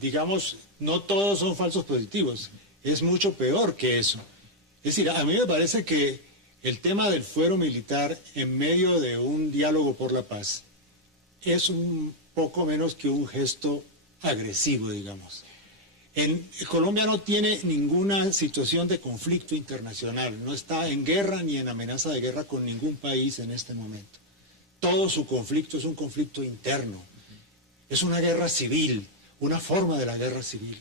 digamos, no todos son falsos positivos, es mucho peor que eso. Es decir, a mí me parece que el tema del fuero militar en medio de un diálogo por la paz es un poco menos que un gesto agresivo, digamos. Colombia no tiene ninguna situación de conflicto internacional, no está en guerra ni en amenaza de guerra con ningún país en este momento. Todo su conflicto es un conflicto interno, es una guerra civil, una forma de la guerra civil.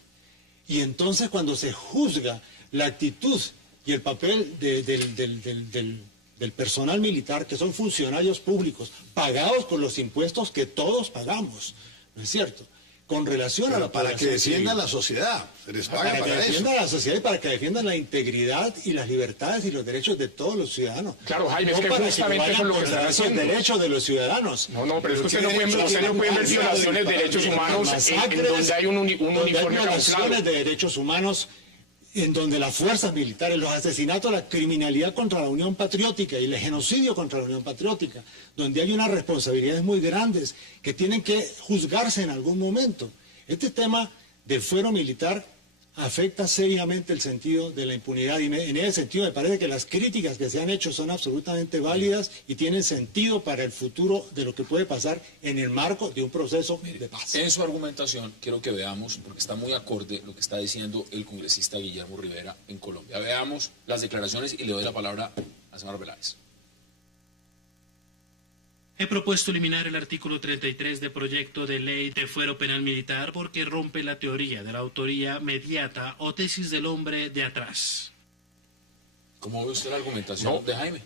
Y entonces cuando se juzga la actitud y el papel del personal militar, que son funcionarios públicos, pagados con los impuestos que todos pagamos, ¿no es cierto?, con relación a la para que defiendan la sociedad, se les paga para que eso. Defiendan la sociedad y para que defiendan la integridad y las libertades y los derechos de todos los ciudadanos. Claro, Jaime, es que justamente eso es lo que están haciendo. Los derechos de los ciudadanos. No, pero es que usted no puede ver violaciones de derechos humanos en donde hay un uniforme camuflado. De derechos humanos en donde las fuerzas militares, los asesinatos, la criminalidad contra la Unión Patriótica y el genocidio contra la Unión Patriótica, donde hay unas responsabilidades muy grandes que tienen que juzgarse en algún momento. Este tema del fuero militar afecta seriamente el sentido de la impunidad y en ese sentido me parece que las críticas que se han hecho son absolutamente válidas y tienen sentido para el futuro de lo que puede pasar en el marco de un proceso de paz. En su argumentación quiero que veamos, porque está muy acorde lo que está diciendo el congresista Guillermo Rivera en Colombia. Veamos las declaraciones y le doy la palabra a señor Peláez. He propuesto eliminar el artículo 33 del proyecto de ley de fuero penal militar porque rompe la teoría de la autoría mediata o tesis del hombre de atrás. ¿Cómo ve usted la argumentación de Jaime?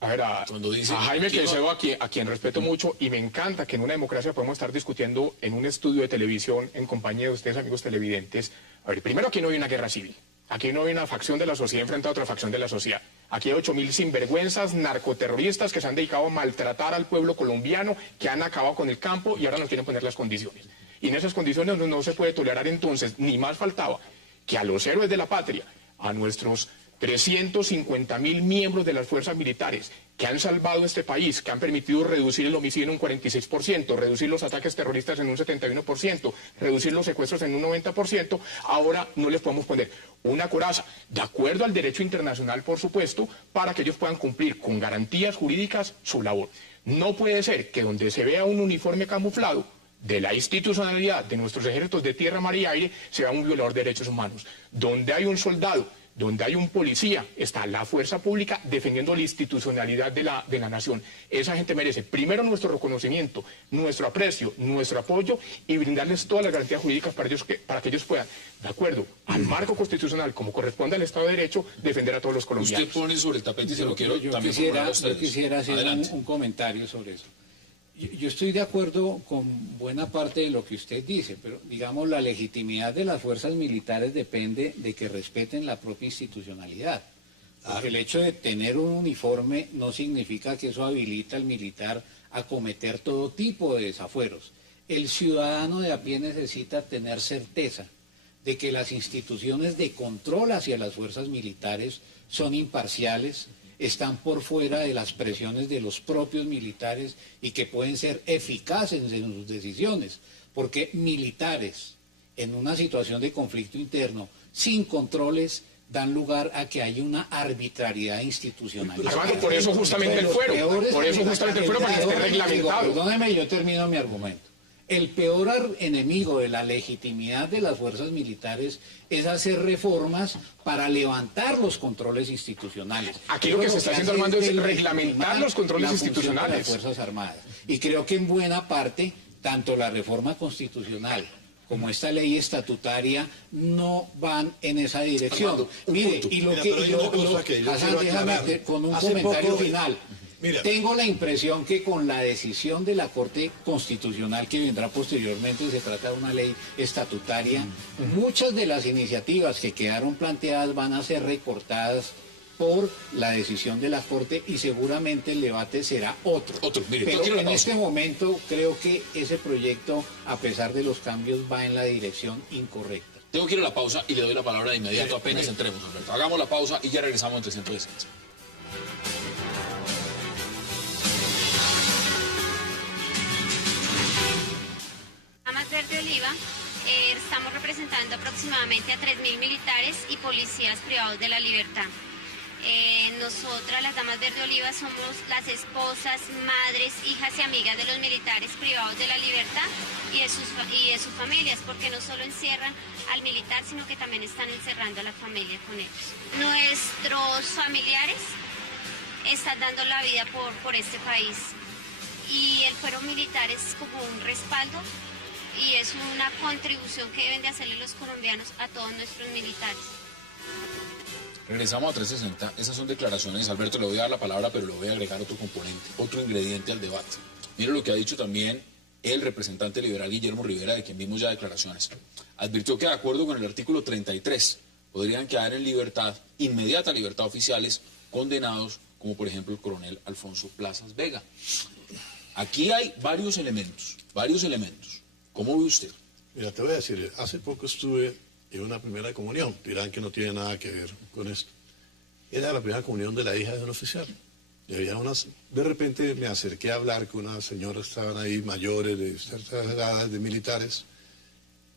A ver, a Jaime Quesedo, a quien respeto mucho, y me encanta que en una democracia podemos estar discutiendo en un estudio de televisión en compañía de ustedes, amigos televidentes. A ver, primero, aquí no hay una guerra civil. Aquí no hay una facción de la sociedad enfrente a otra facción de la sociedad. Aquí hay 8.000 sinvergüenzas, narcoterroristas que se han dedicado a maltratar al pueblo colombiano, que han acabado con el campo y ahora nos quieren poner las condiciones. Y en esas condiciones no se puede tolerar entonces, ni más faltaba, que a los héroes de la patria, a nuestros 350.000 miembros de las fuerzas militares que han salvado este país, que han permitido reducir el homicidio en un 46%, reducir los ataques terroristas en un 71%, reducir los secuestros en un 90%, ahora no les podemos poner una coraza, de acuerdo al derecho internacional, por supuesto, para que ellos puedan cumplir con garantías jurídicas su labor. No puede ser que donde se vea un uniforme camuflado de la institucionalidad de nuestros ejércitos de tierra, mar y aire, sea un violador de derechos humanos. Donde hay un soldado, donde hay un policía, está la fuerza pública defendiendo la institucionalidad de la nación. Esa gente merece primero nuestro reconocimiento, nuestro aprecio, nuestro apoyo y brindarles todas las garantías jurídicas para que ellos puedan, de acuerdo al marco constitucional, como corresponde al Estado de Derecho, defender a todos los colombianos. Usted pone sobre el tapete y se lo quiero también yo quisiera hacer un comentario sobre eso. Yo estoy de acuerdo con buena parte de lo que usted dice, pero digamos la legitimidad de las fuerzas militares depende de que respeten la propia institucionalidad. Porque el hecho de tener un uniforme no significa que eso habilita al militar a cometer todo tipo de desafueros. El ciudadano de a pie necesita tener certeza de que las instituciones de control hacia las fuerzas militares son imparciales, están por fuera de las presiones de los propios militares y que pueden ser eficaces en sus decisiones, porque militares en una situación de conflicto interno sin controles dan lugar a que haya una arbitrariedad institucional. Armando, por eso justamente el fuero, para que esté reglamentado. Perdóneme, yo termino mi argumento. El peor enemigo de la legitimidad de las fuerzas militares es hacer reformas para levantar los controles institucionales. Aquí lo que se está haciendo, Armando, es reglamentar los controles institucionales de las Fuerzas Armadas. Y creo que en buena parte, tanto la reforma constitucional como esta ley estatutaria no van en esa dirección. Mire, y lo que déjame con un comentario final. Mira. Tengo la impresión que con la decisión de la Corte Constitucional que vendrá posteriormente, se trata de una ley estatutaria, muchas de las iniciativas que quedaron planteadas van a ser recortadas por la decisión de la Corte y seguramente el debate será otro. Mire, pero en este momento creo que ese proyecto, a pesar de los cambios, va en la dirección incorrecta. Tengo que ir a la pausa y le doy la palabra de inmediato apenas entremos, Alberto. Hagamos la pausa y ya regresamos en 310. Damas Verde Oliva, estamos representando aproximadamente a 3.000 militares y policías privados de la libertad. Nosotras, las Damas Verde Oliva, somos las esposas, madres, hijas y amigas de los militares privados de la libertad y de sus familias, porque no solo encierran al militar, sino que también están encerrando a la familia con ellos. Nuestros familiares están dando la vida por este país y el fuero militar es como un respaldo y es una contribución que deben de hacerle los colombianos a todos nuestros militares. Regresamos a 360. Esas son declaraciones. Alberto, le voy a dar la palabra, pero le voy a agregar otro componente, otro ingrediente al debate. Mire lo que ha dicho también el representante liberal Guillermo Rivera, de quien vimos ya declaraciones. Advirtió que de acuerdo con el artículo 33 podrían quedar en libertad, inmediata libertad, oficiales condenados, como por ejemplo el coronel Alfonso Plazas Vega. Aquí hay varios elementos. ¿Cómo ve usted? Mira, te voy a decir, hace poco estuve en una primera comunión, dirán que no tiene nada que ver con esto. Era la primera comunión de la hija de un oficial. Y había de repente me acerqué a hablar con unas señoras, estaban ahí mayores, de ciertas edades, de militares,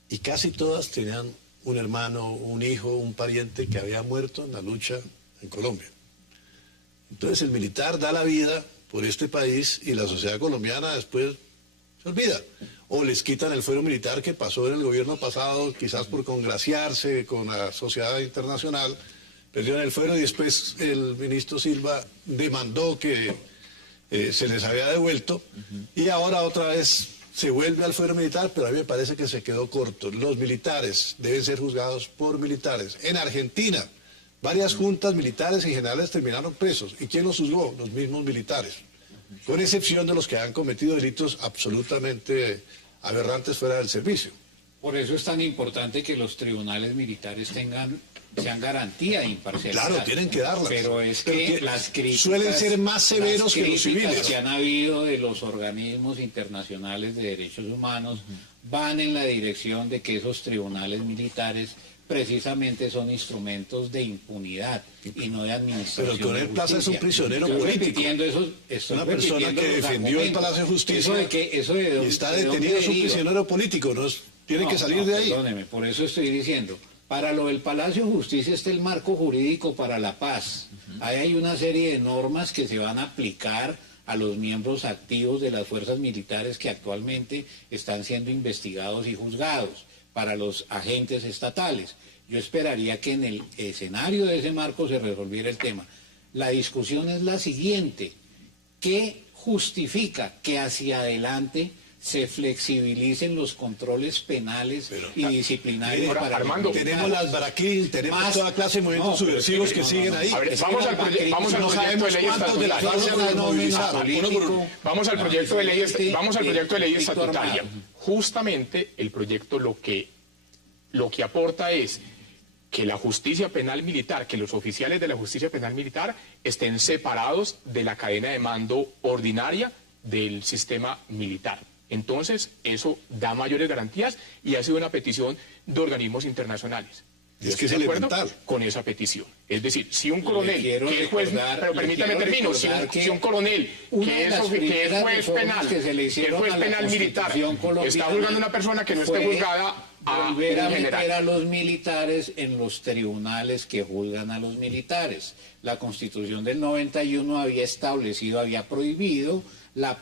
y casi todas tenían un hermano, un hijo, un pariente que había muerto en la lucha en Colombia. Entonces el militar da la vida por este país y la sociedad colombiana después se olvida. O les quitan el fuero militar que pasó en el gobierno pasado, quizás por congraciarse con la sociedad internacional, perdieron el fuero y después el ministro Silva demandó que se les había devuelto y ahora otra vez se vuelve al fuero militar, pero a mí me parece que se quedó corto. Los militares deben ser juzgados por militares. En Argentina, varias juntas militares y generales terminaron presos. ¿Y quién los juzgó? Los mismos militares. Con excepción de los que han cometido delitos absolutamente aberrantes fuera del servicio. Por eso es tan importante que los tribunales militares sean garantía de imparcialidad. Claro, tienen que darlas. Pero es que las críticas suelen ser más severos que los civiles. Que han habido de los organismos internacionales de derechos humanos van en la dirección de que esos tribunales militares precisamente son instrumentos de impunidad y no de administración. Pero el coronel Plaza es un prisionero político. Una persona que defendió el Palacio de Justicia y está detenido, es un prisionero político, tiene que salir de ahí. Perdóneme, por eso estoy diciendo, para lo del Palacio de Justicia está el marco jurídico para la paz. Ahí hay una serie de normas que se van a aplicar a los miembros activos de las fuerzas militares que actualmente están siendo investigados y juzgados, para los agentes estatales. Yo esperaría que en el escenario de ese marco se resolviera el tema. La discusión es la siguiente: ¿qué justifica que hacia adelante se flexibilicen los controles penales y disciplinarios para Armando, tenemos las Baraquín, tenemos toda clase de movimientos subversivos que siguen ahí. Vamos al proyecto de ley estatutaria. Justamente el proyecto lo que aporta es que la justicia penal militar, que los oficiales de la justicia penal militar estén separados de la cadena de mando ordinaria del sistema militar. Entonces, eso da mayores garantías y ha sido una petición de organismos internacionales. Es que es elemental. Con esa petición. Es decir, si un coronel que es juez, pero permítame termino, si un coronel que es juez penal militar está juzgando a una persona que no esté juzgada volver a meter a los militares en los tribunales que juzgan a los militares. La Constitución del 91 había prohibido la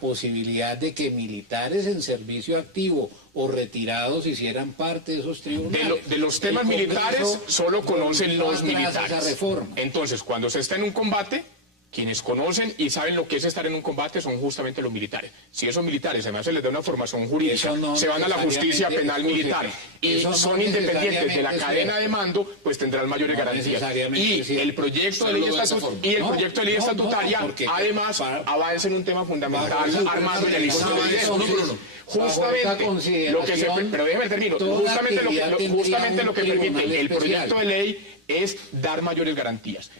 posibilidad de que militares en servicio activo o retirados hicieran parte de esos tribunales. De los temas militares solo conocen los militares. Entonces, cuando se está en un combate, quienes conocen y saben lo que es estar en un combate son justamente los militares. Si esos militares además se les da una formación jurídica, se van a la justicia penal militar y son independientes de la cadena de mando, pues tendrán mayores garantías. Y el proyecto de ley estatutaria además avanza en un tema fundamental, Armando, y justamente lo que se, pero déjeme termino, justamente lo que permite el proyecto de ley es dar mayores garantías.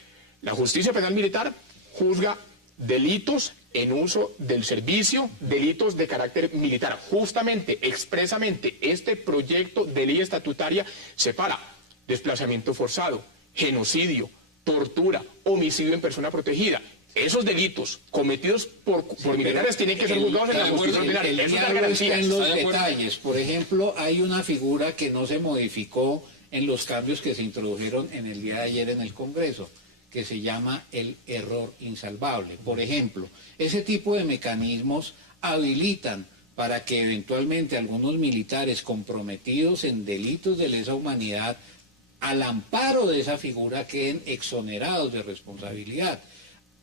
La justicia penal militar juzga delitos en uso del servicio, delitos de carácter militar. Justamente, expresamente, este proyecto de ley estatutaria separa desplazamiento forzado, genocidio, tortura, homicidio en persona protegida. Esos delitos cometidos por militares tienen que ser juzgados en la justicia ordinaria. El diablo está en los detalles. Por ejemplo, hay una figura que no se modificó en los cambios que se introdujeron en el día de ayer en el Congreso, que se llama el error insalvable. Por ejemplo, ese tipo de mecanismos habilitan para que eventualmente algunos militares comprometidos en delitos de lesa humanidad, al amparo de esa figura, queden exonerados de responsabilidad.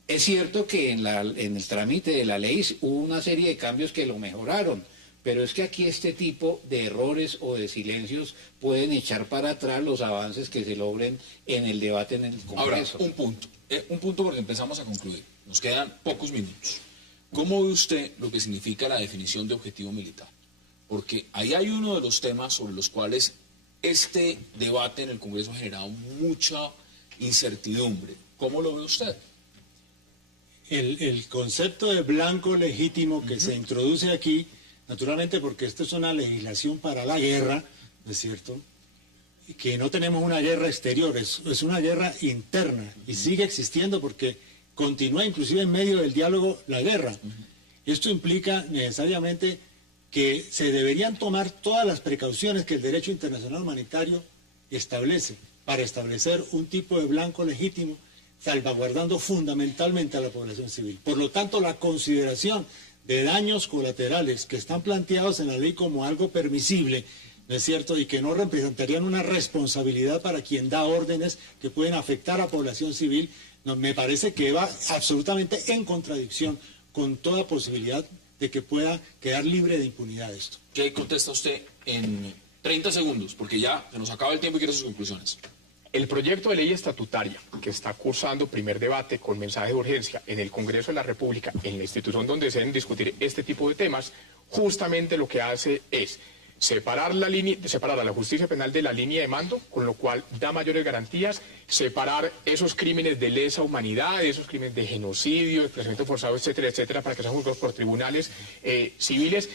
Es cierto que en el trámite de la ley hubo una serie de cambios que lo mejoraron, pero es que aquí este tipo de errores o de silencios pueden echar para atrás los avances que se logren en el debate en el Congreso. Ahora, un punto porque empezamos a concluir. Nos quedan pocos minutos. ¿Cómo ve usted lo que significa la definición de objetivo militar? Porque ahí hay uno de los temas sobre los cuales este debate en el Congreso ha generado mucha incertidumbre. ¿Cómo lo ve usted? El concepto de blanco legítimo que se introduce aquí, naturalmente porque esto es una legislación para la guerra, ¿no es cierto? Que no tenemos una guerra exterior, es una guerra interna y sigue existiendo porque continúa inclusive en medio del diálogo la guerra. Esto implica necesariamente que se deberían tomar todas las precauciones que el derecho internacional humanitario establece para establecer un tipo de blanco legítimo, salvaguardando fundamentalmente a la población civil. Por lo tanto, la consideración de daños colaterales que están planteados en la ley como algo permisible, ¿no es cierto?, y que no representarían una responsabilidad para quien da órdenes que pueden afectar a población civil, no, me parece que va absolutamente en contradicción con toda posibilidad de que pueda quedar libre de impunidad esto. ¿Qué contesta usted en 30 segundos? Porque ya se nos acaba el tiempo y quiero sus conclusiones. El proyecto de ley estatutaria que está cursando primer debate con mensaje de urgencia en el Congreso de la República, en la institución donde se deben discutir este tipo de temas, justamente lo que hace es separar a la justicia penal de la línea de mando, con lo cual da mayores garantías, separar esos crímenes de lesa humanidad, esos crímenes de genocidio, desplazamiento forzado, etcétera, etcétera, para que sean juzgados por tribunales civiles.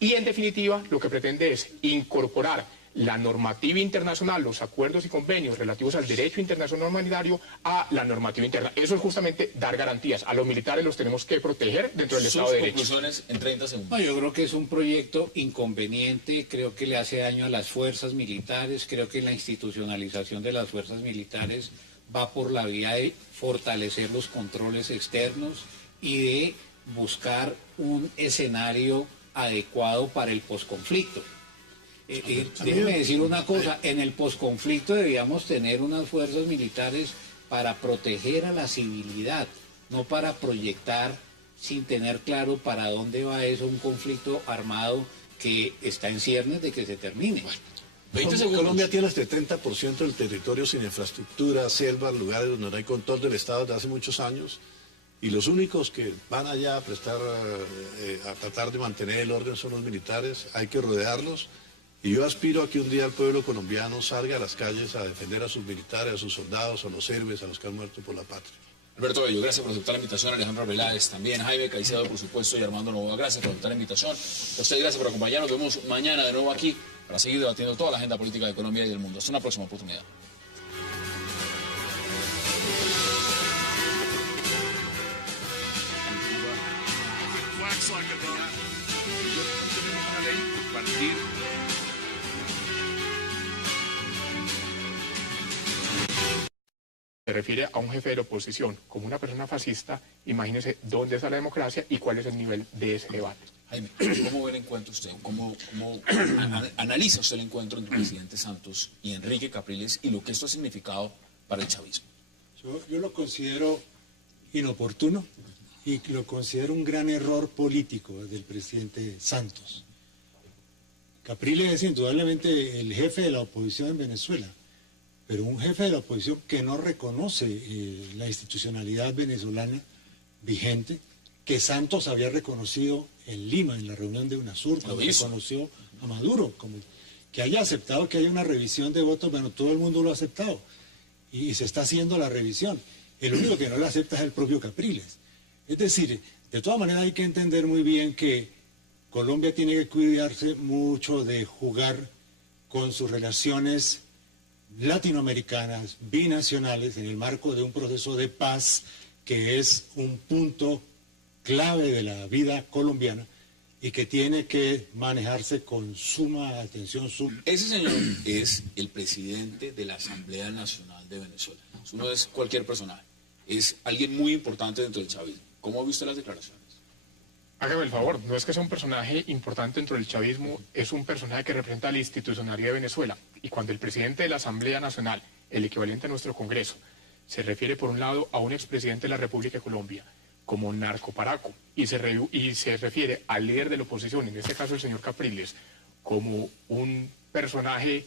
Y en definitiva, lo que pretende es incorporar la normativa internacional, los acuerdos y convenios relativos al derecho internacional humanitario a la normativa interna. Eso es justamente dar garantías. A los militares los tenemos que proteger dentro del Estado de Derecho. Conclusiones en 30 segundos. No, yo creo que es un proyecto inconveniente, creo que le hace daño a las fuerzas militares, creo que la institucionalización de las fuerzas militares va por la vía de fortalecer los controles externos y de buscar un escenario adecuado para el posconflicto. Déjeme decir una cosa, en el posconflicto debíamos tener unas fuerzas militares para proteger a la civilidad, no para proyectar sin tener claro para dónde va eso, un conflicto armado que está en ciernes de que se termine. Colombia tiene el 70% del territorio sin infraestructura, selvas, lugares donde no hay control del Estado desde hace muchos años, y los únicos que van allá a tratar de mantener el orden son los militares. Hay que rodearlos. Y yo aspiro a que un día el pueblo colombiano salga a las calles a defender a sus militares, a sus soldados, a los héroes, a los que han muerto por la patria. Alberto Bello, gracias por aceptar la invitación. Alejandro Arbeláez también, Jaime Caicedo, por supuesto, y Armando Novoa, gracias por aceptar la invitación. A usted, gracias por acompañarnos. Nos vemos mañana de nuevo aquí para seguir debatiendo toda la agenda política de Colombia y del mundo. Hasta una próxima oportunidad. Se refiere a un jefe de la oposición como una persona fascista, imagínese dónde está la democracia y cuál es el nivel de ese debate. Jaime, ¿cómo ve el encuentro usted? ¿Cómo analiza usted el encuentro entre el presidente Santos y Enrique Capriles y lo que esto ha significado para el chavismo? Yo lo considero inoportuno y lo considero un gran error político del presidente Santos. Capriles es indudablemente el jefe de la oposición en Venezuela, pero un jefe de la oposición que no reconoce la institucionalidad venezolana vigente, que Santos había reconocido en Lima, en la reunión de UNASUR, cuando reconoció a Maduro, como que haya aceptado que haya una revisión de votos, bueno, todo el mundo lo ha aceptado. y se está haciendo la revisión. El único que no la acepta es el propio Capriles. Es decir, de todas maneras hay que entender muy bien que Colombia tiene que cuidarse mucho de jugar con sus relaciones latinoamericanas, binacionales, en el marco de un proceso de paz que es un punto clave de la vida colombiana y que tiene que manejarse con suma atención. Ese señor es el presidente de la Asamblea Nacional de Venezuela. Eso no es cualquier personaje, es alguien muy importante dentro del chavismo. ¿Cómo ha visto las declaraciones? Hágame el favor, no es que sea un personaje importante dentro del chavismo, es un personaje que representa la institucionalidad de Venezuela. Y cuando el presidente de la Asamblea Nacional, el equivalente a nuestro Congreso, se refiere por un lado a un expresidente de la República de Colombia como narcoparaco y se refiere al líder de la oposición, en este caso el señor Capriles, como un personaje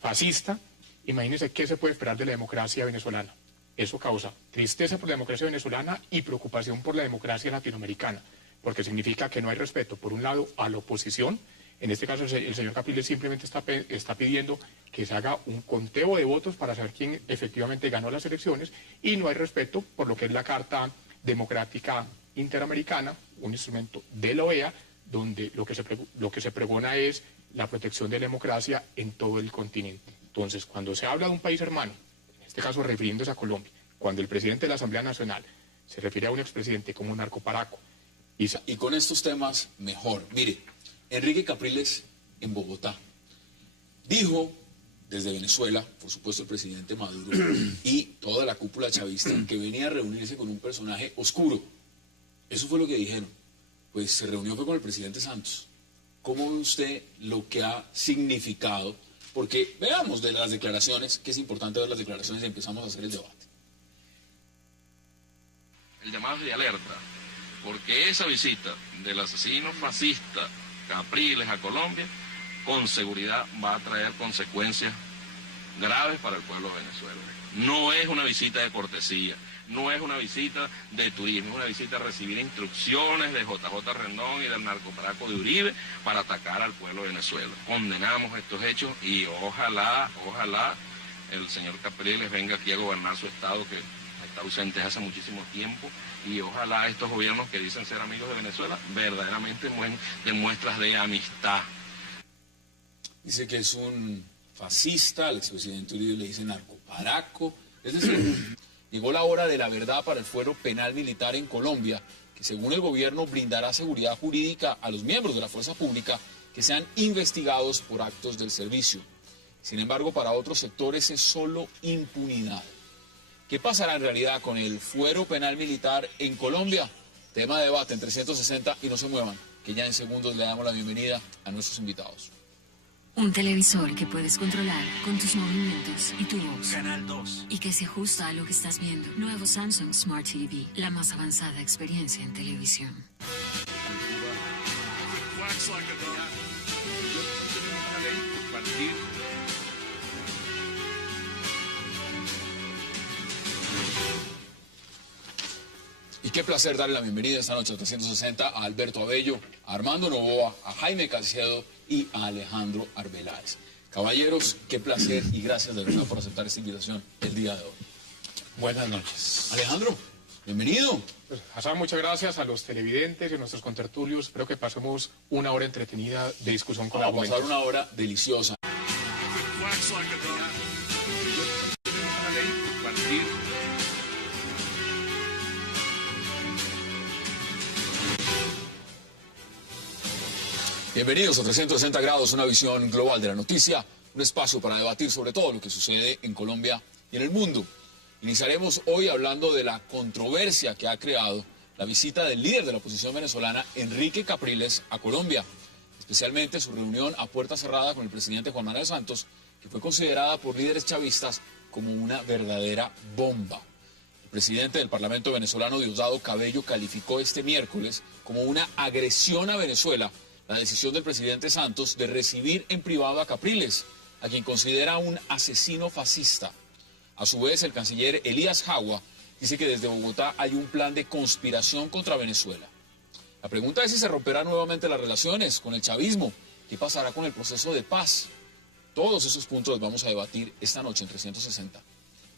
fascista, imagínense qué se puede esperar de la democracia venezolana. Eso causa tristeza por la democracia venezolana y preocupación por la democracia latinoamericana, porque significa que no hay respeto, por un lado, a la oposición. En este caso, el señor Capriles simplemente está pidiendo que se haga un conteo de votos para saber quién efectivamente ganó las elecciones, y no hay respeto por lo que es la Carta Democrática Interamericana, un instrumento de la OEA, donde lo que se pregona es la protección de la democracia en todo el continente. Entonces, cuando se habla de un país hermano, en este caso refiriéndose a Colombia, cuando el presidente de la Asamblea Nacional se refiere a un expresidente como un narcoparaco, y con estos temas, mejor. Mire, Enrique Capriles en Bogotá dijo desde Venezuela, por supuesto el presidente Maduro y toda la cúpula chavista, que venía a reunirse con un personaje oscuro. Eso fue lo que dijeron. Pues se reunió con el presidente Santos. ¿Cómo ve usted lo que ha significado? Porque veamos de las declaraciones, que es importante ver las declaraciones y empezamos a hacer el debate. El llamado de alerta, porque esa visita del asesino fascista Capriles a Colombia, con seguridad va a traer consecuencias graves para el pueblo de Venezuela. No es una visita de cortesía, no es una visita de turismo, es una visita a recibir instrucciones de JJ Rendón y del narcoparaco de Uribe para atacar al pueblo de Venezuela. Condenamos estos hechos y ojalá el señor Capriles venga aquí a gobernar su estado, que está ausente desde hace muchísimo tiempo, y ojalá estos gobiernos que dicen ser amigos de Venezuela verdaderamente den muestras de amistad. Dice que es un fascista, al expresidente Uribe le dice narcoparaco. Es decir, llegó la hora de la verdad para el fuero penal militar en Colombia, que según el gobierno brindará seguridad jurídica a los miembros de la fuerza pública que sean investigados por actos del servicio. Sin embargo, para otros sectores es solo impunidad. ¿Qué pasará en realidad con el fuero penal militar en Colombia? Tema de debate en 360 y no se muevan, que ya en segundos le damos la bienvenida a nuestros invitados. Un televisor que puedes controlar con tus movimientos y tu voz. Canal 2. Y que se ajusta a lo que estás viendo. Nuevo Samsung Smart TV, la más avanzada experiencia en televisión. Y qué placer darle la bienvenida esta noche a 360 a Alberto Abello, a Armando Novoa, a Jaime Caicedo y a Alejandro Arbeláez. Caballeros, qué placer y gracias de verdad por aceptar esta invitación el día de hoy. Buenas noches. Alejandro, bienvenido. Hassan, muchas gracias a los televidentes y a nuestros contertulios. Espero que pasemos una hora entretenida de discusión con argumentos. Vamos a pasar una hora deliciosa. Bienvenidos a 360 grados, una visión global de la noticia, un espacio para debatir sobre todo lo que sucede en Colombia y en el mundo. Iniciaremos hoy hablando de la controversia que ha creado la visita del líder de la oposición venezolana, Enrique Capriles, a Colombia, especialmente su reunión a puerta cerrada con el presidente Juan Manuel Santos, que fue considerada por líderes chavistas como una verdadera bomba. El presidente del Parlamento venezolano, Diosdado Cabello, calificó este miércoles como una agresión a Venezuela la decisión del presidente Santos de recibir en privado a Capriles, a quien considera un asesino fascista. A su vez, el canciller Elías Jagua dice que desde Bogotá hay un plan de conspiración contra Venezuela. La pregunta es si se romperán nuevamente las relaciones con el chavismo. ¿Qué pasará con el proceso de paz? Todos esos puntos los vamos a debatir esta noche en 360.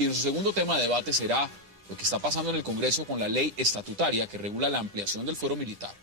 Y nuestro segundo tema de debate será lo que está pasando en el Congreso con la ley estatutaria que regula la ampliación del fuero militar.